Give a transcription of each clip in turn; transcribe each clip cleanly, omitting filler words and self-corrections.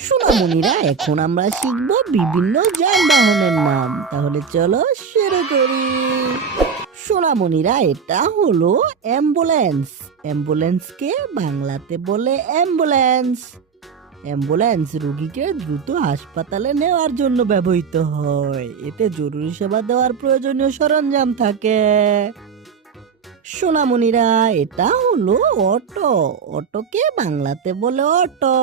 সোনামণিরা, এখন আমরা শিখবো বিভিন্ন যানবাহনের নাম। তাহলে চলো শুরু করি। সোনামণিরা, এটা হলো অ্যাম্বুলেন্স। অ্যাম্বুলেন্সকে বাংলাতে বলে অ্যাম্বুলেন্স। অ্যাম্বুলেন্স রোগীকে দ্রুত হাসপাতালে নেওয়ার জন্য ব্যবহৃত হয়। এতে জরুরি সেবা দেওয়ার প্রয়োজনীয় সরঞ্জাম থাকে। সোনামণিরা, এটা হলো অটো। অটোকে বাংলাতে বলে অটো।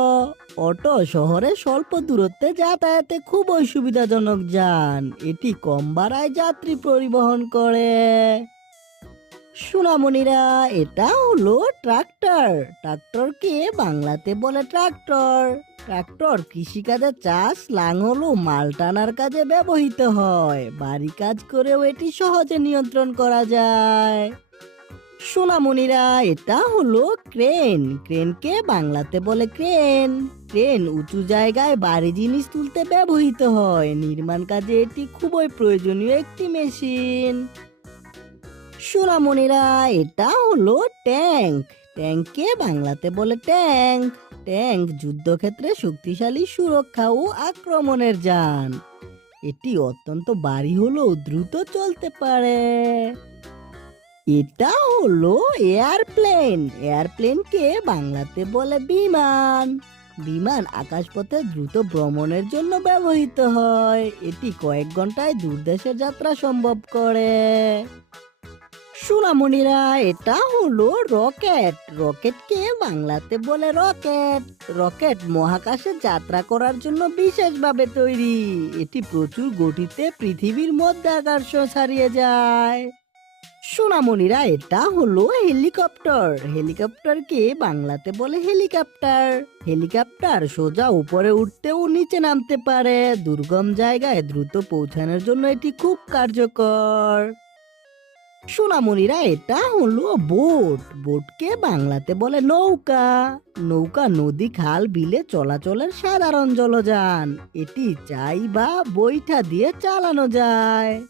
অটো শহরে স্বল্প দূরত্বে যাতায়াতে খুবই সুবিধাজনক যান। এটি কম ভাড়ায় যাত্রী পরিবহন করে। সোনামণিরা, এটা হলো ট্রাক্টর। ট্রাক্টরকে বাংলাতে বলে ট্রাক্টর। ট্রাক্টর কৃষিকাজে চাষ, লাঙল ও মাল টানার কাজে ব্যবহৃত হয়। বাড়ি কাজ করেও এটি সহজে নিয়ন্ত্রণ করা যায়। সোনামণিরা, এটা হলো ক্রেন। ক্রেনকে বাংলাতে বলে ক্রেন। ক্রেন উঁচু জায়গায় ভারী জিনিস তুলতে ব্যবহৃত হয়। নির্মাণ কাজে এটি খুবই প্রয়োজনীয় একটি মেশিন। সোনামণিরা, এটা হলো ট্যাঙ্ক। ট্যাঙ্ককে বাংলাতে বলে ট্যাঙ্ক। ট্যাঙ্ক যুদ্ধক্ষেত্রে শক্তিশালী সুরক্ষা ও আক্রমণের যান। এটি অত্যন্ত ভারী হলেও দ্রুত চলতে পারে। এটা হলো এয়ারপ্লেন। এয়ারপ্লেনকে বাংলাতে বলে বিমান। বিমান আকাশপথে দ্রুত ভ্রমণের জন্য ব্যবহৃত হয়। এটি কয়েক ঘন্টায় দূরদেশের যাত্রা সম্ভব করে। সোনামণিরা, এটা হলো রকেট। রকেটকে বাংলাতে বলে রকেট। রকেট মহাকাশে যাত্রা করার জন্য বিশেষভাবে তৈরি। এটি প্রচুর গতিতে পৃথিবীর মধ্যে আকর্ষণ ছাড়িয়ে যায়। সোনামণিরা, এটা হলো হেলিকপ্টার। হেলিকপ্টারকে বাংলাতে বলে হেলিকপ্টার। হেলিকপ্টার সোজা উপরে উঠতে ও নিচে নামতে পারে। দুর্গম জায়গায় দ্রুত পৌঁছানোর জন্য এটি খুব কার্যকর। সোনামণিরা, এটা হলো বোট। বোটকে বাংলাতে বলে নৌকা। নৌকা নদী, খাল, বিলে চলাচলের সাধারণ জলযান। এটি চাই বা বৈঠা দিয়ে চালানো যায়।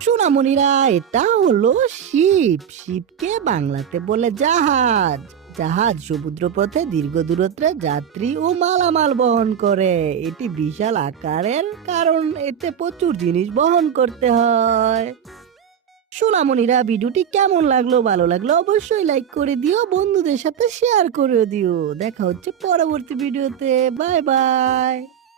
সোনামণিরা, এটা হলো শিপ। শিপকে বাংলাতে বলে জাহাজ। জাহাজ সমুদ্রপথে দীর্ঘ দূরত্বে যাত্রী ও মালামাল বহন করে। এটি বিশাল আকারের, কারণ এতে প্রচুর জিনিস বহন করতে হয়। সোনামণিরা, ভিডিওটি কেমন লাগলো? ভালো লাগলো অবশ্যই লাইক করে দিও, বন্ধুদের সাথে শেয়ার করে দিও। দেখা হচ্ছে পরবর্তী ভিডিওতে। Bye bye.